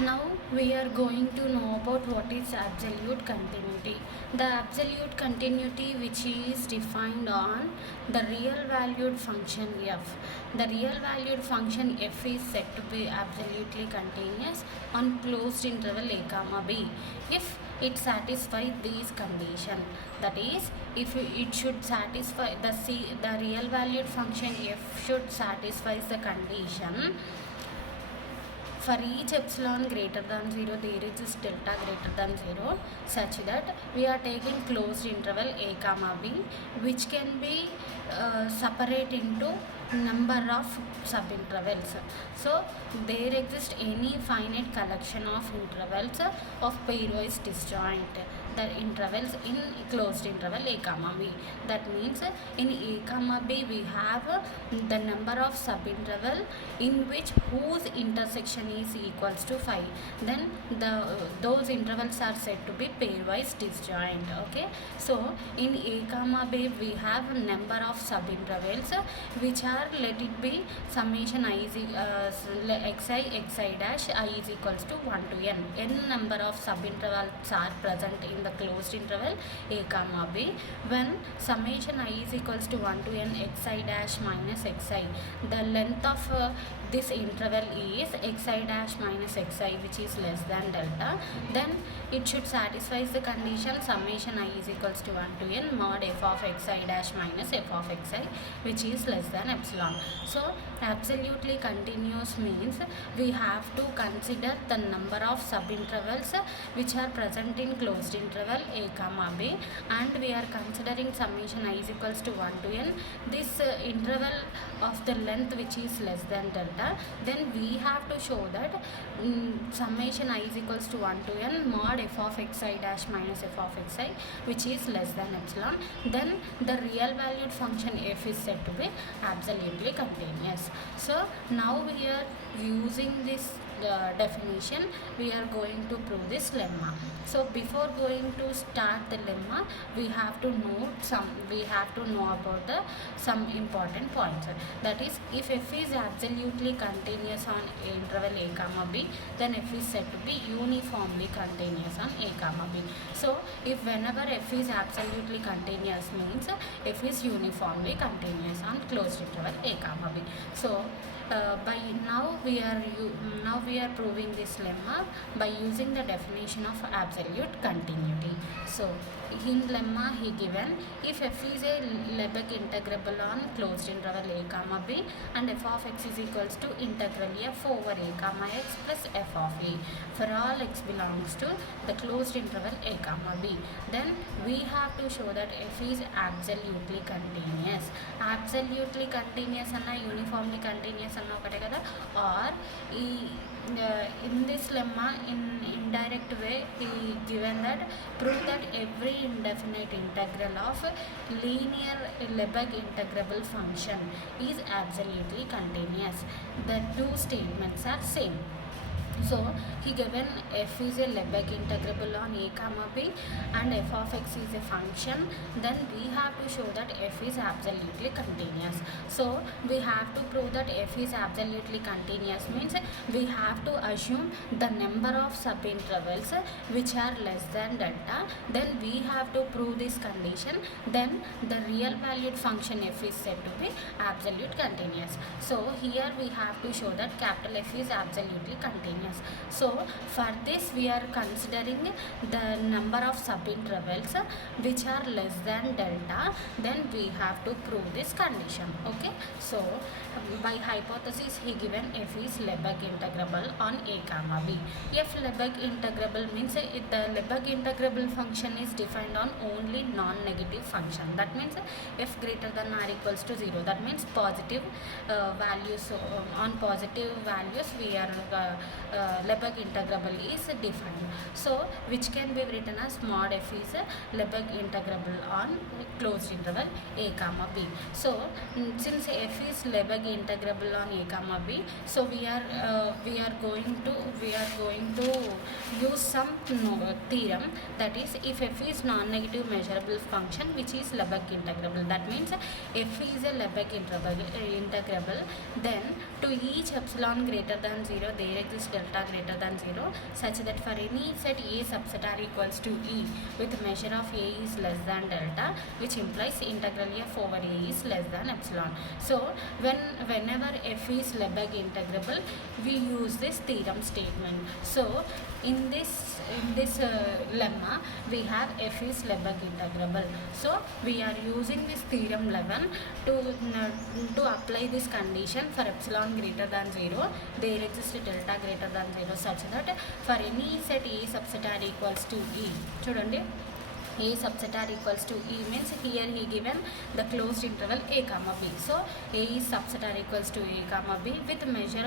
Now we are going to know about what is absolute continuity. The absolute continuity which is defined on the real valued function f. The real valued function f is said to be absolutely continuous on closed interval a comma b if it satisfies these conditions. That is, if it should satisfy the real valued function f should satisfy the condition for each epsilon greater than 0 there is delta greater than 0 such that we are taking closed interval a comma b which can be separate into number of subintervals. So there exists any finite collection of intervals of pairwise disjoint the intervals in closed interval a comma b. That means in a comma b we have the number of subinterval in which whose intersection is equals to 5. Then those intervals are said to be pairwise disjoint. Okay, so in a comma b we have number of subintervals which are, let it be summation I is xi dash I is equals to 1 to n number of subintervals are present in the closed interval a comma b when summation I is equals to 1 to n xi dash minus xi. The length of this interval is xi dash minus xi which is less than delta. Then it should satisfy the condition summation I is equals to 1 to n mod f of xi dash minus f of xi which is less than epsilon. So absolutely continuous means we have to consider the number of subintervals which are present in closed interval a comma b and we are considering summation I is equals to 1 to n this interval of the length which is less than delta. Then we have to show that summation I is equals to 1 to n mod f of xi dash minus f of xi which is less than epsilon. Then the real valued function f is said to be absolutely continuous. So now we are using this definition we are going to prove this lemma. So before going to start the lemma we have to know about the some important points. That is, if f is absolutely continuous on interval a comma b then f is said to be uniformly continuous on a comma b. So if whenever f is absolutely continuous means f is uniformly continuous on closed interval a comma b. So by now we are proving this lemma by using the definition of absolute continuity. So in lemma he given if f is a Lebesgue integrable on closed interval a comma b and f of x is equals to integral f over a comma x plus f of a for all x belongs to the closed interval a comma b, then we have to show that f is absolutely continuous. Absolutely continuous anna uniformly continuous anna okate kada, or in this lemma in indirect way he given that prove that every indefinite integral of linear Lebesgue integrable function is absolutely continuous. The two statements are same. So he given f is a Lebesgue integrable on a comma b and f of x is a function, then we have to show that f is absolutely continuous. So we have to prove that f is absolutely continuous means we have to assume the number of subintervals which are less than delta. Then we have to prove this condition, then the real valued function f is said to be absolute continuous. So here we have to show that capital F is absolutely continuous. So for this we are considering the number of subintervals which are less than delta, then we have to prove this condition. Okay, so by hypothesis he given f is Lebesgue integrable on a comma b. F Lebesgue integrable means the Lebesgue integrable function is defined on only non-negative function. That means f greater than or equals to 0. That means positive values. On positive values we are Lebesgue integrable is defined. So which can be written as mod f is Lebesgue integrable on closed interval a comma b. So since f is Lebesgue integrable on a comma b, so we are going to use some theorem, that is if f is non-negative measurable function which is Lebesgue integrable, that means f is a Lebesgue integrable, then to each epsilon greater than 0 there exists delta delta greater than 0 such that for any set A subset R equals to E with measure of A is less than delta, which implies integral f over A is less than epsilon. So whenever f is Lebesgue integrable, we use this theorem statement. So in this lemma we have f is Lebesgue integrable. So we are using this theorem 11 to apply this condition for epsilon greater than 0. There exists delta greater than 0 such that for any set A subset R equals to E. Chudandi, A subset R equals to E means here he given the closed interval A comma B. So A is subset R equals to A comma B with measure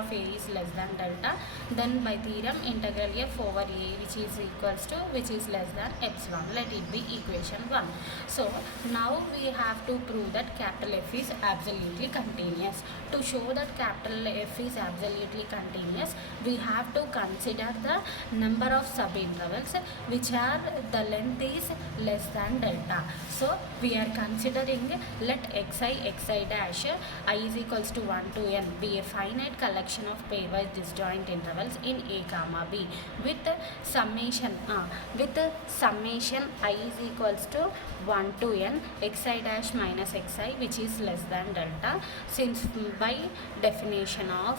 of A is less than delta. Then by theorem integral f over A which is less than epsilon. Let it be equation 1. So now we have to prove that capital F is absolutely continuous. To show that capital F is absolutely continuous, we have to consider the number of subintervals which are the length is less than delta. So we are considering let xi dash I is equals to 1 to n be a finite collection of pairwise disjoint intervals in A comma B with summation I is equals to 1 to n xi dash minus xi which is less than delta, since by definition of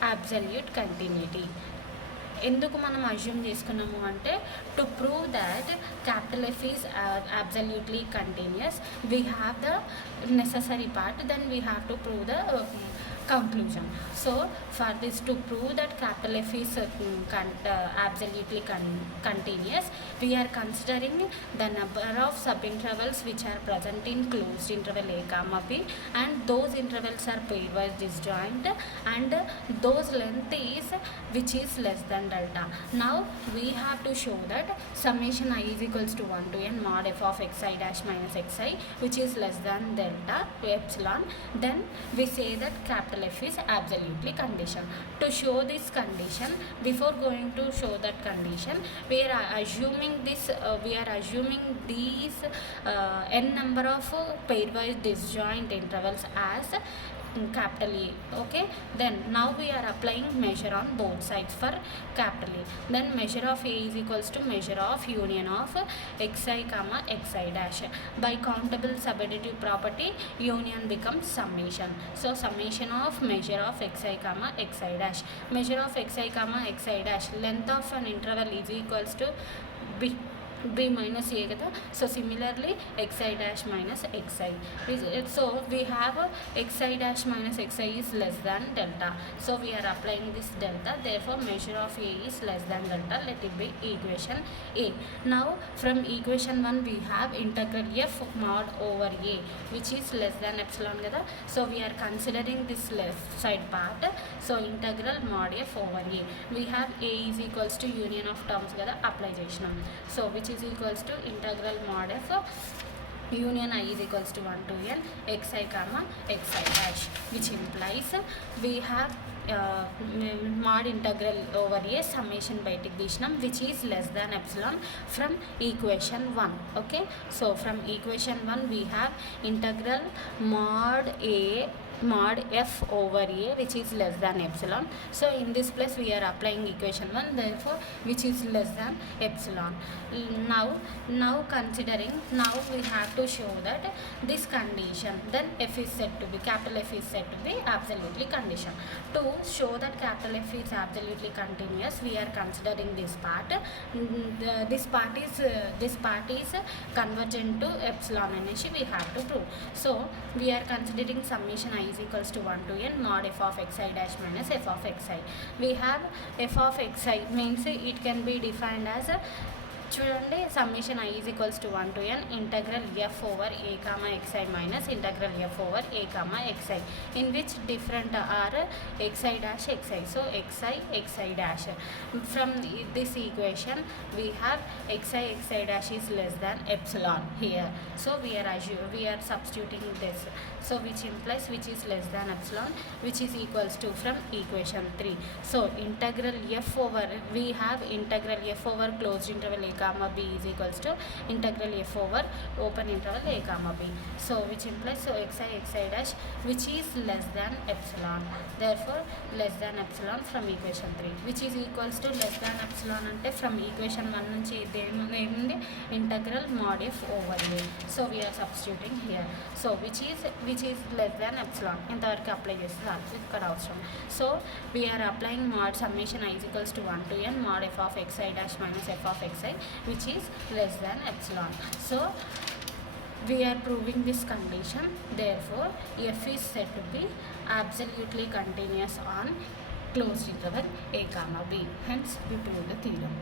absolute continuity. ఎందుకు మనం assume చేసుకున్నాము అంటే to prove that capital F is absolutely continuous we have the necessary part, then we have to prove the conclusion. So for this, to prove that capital F is absolutely continuous, we are considering the number of subintervals which are present in closed interval A comma B, and those intervals are pairwise disjoint, and those length is which is less than delta. Now we have to show that summation I is equals to 1 to n mod f of xi dash minus xi which is less than delta epsilon. Then we say that capital F is absolutely condition. To show this condition, before going to show that condition, we are assuming these n number of pairwise disjoint intervals as capital E. Okay, then now we are applying measure on both sides for capital E. Then measure of A is equals to measure of union of xi comma xi dash. By countable subadditive property, union becomes summation. So summation of measure of xi comma xi dash. Measure of xi comma xi dash, length of an interval is equals to b minus a kada. So similarly xi dash minus xi, so we have xi dash minus xi is less than delta, so we are applying this delta, therefore measure of A is less than delta. Let it be equation A. Now from equation 1 we have integral f mod over A which is less than epsilon kada. So we are considering this left side part, so integral mod f over A. We have A is equals to union of terms kada, apply చేసినాం. So which is equals to integral mod f union I is equals to 1 to n xi comma xi dash, which implies we have mod integral over A summation బయటికి తీసినాం which is less than epsilon from equation 1. Okay, so from equation 1 we have integral mod f over A which is less than epsilon. So in this place we are applying equation 1, therefore which is less than epsilon. Now considering, now we have to show that this condition, then f is said to be, capital F is said to be absolutely condition. To show that capital F is absolutely continuous, we are considering this part. This part is convergent to epsilon అనేసి we have to prove. So we are considering summation I is equals to 1 to n mod f of xi dash minus f of xi. We have f of xi means it can be defined as చూడండి summation I is equals to 1 to n integral f over a comma xi minus integral f over a comma xi, in which different are xi dash xi. So xi dash, from this equation we have xi dash is less than epsilon here. So we are substituting this, so which implies which is less than epsilon, which is equals to from equation 3. So integral f over, we have integral f over closed interval a comma b is equals to integral f over open interval a comma b. So which implies so xi dash which is less than epsilon, therefore less than epsilon from equation 3, which is equals to less than epsilon ante from equation 1 నుంచి ఏముంది integral mod f over a. So we are substituting here. So which is less than epsilon ఇంతవరకు apply చేస్తే ఇక్కడ అవసరం. So we are applying mod summation I is equals to 1 to n mod f of xi dash minus f of xi which is less than epsilon. So we are proving this condition, therefore f is said to be absolutely continuous on closed interval a comma b, hence we prove the theorem.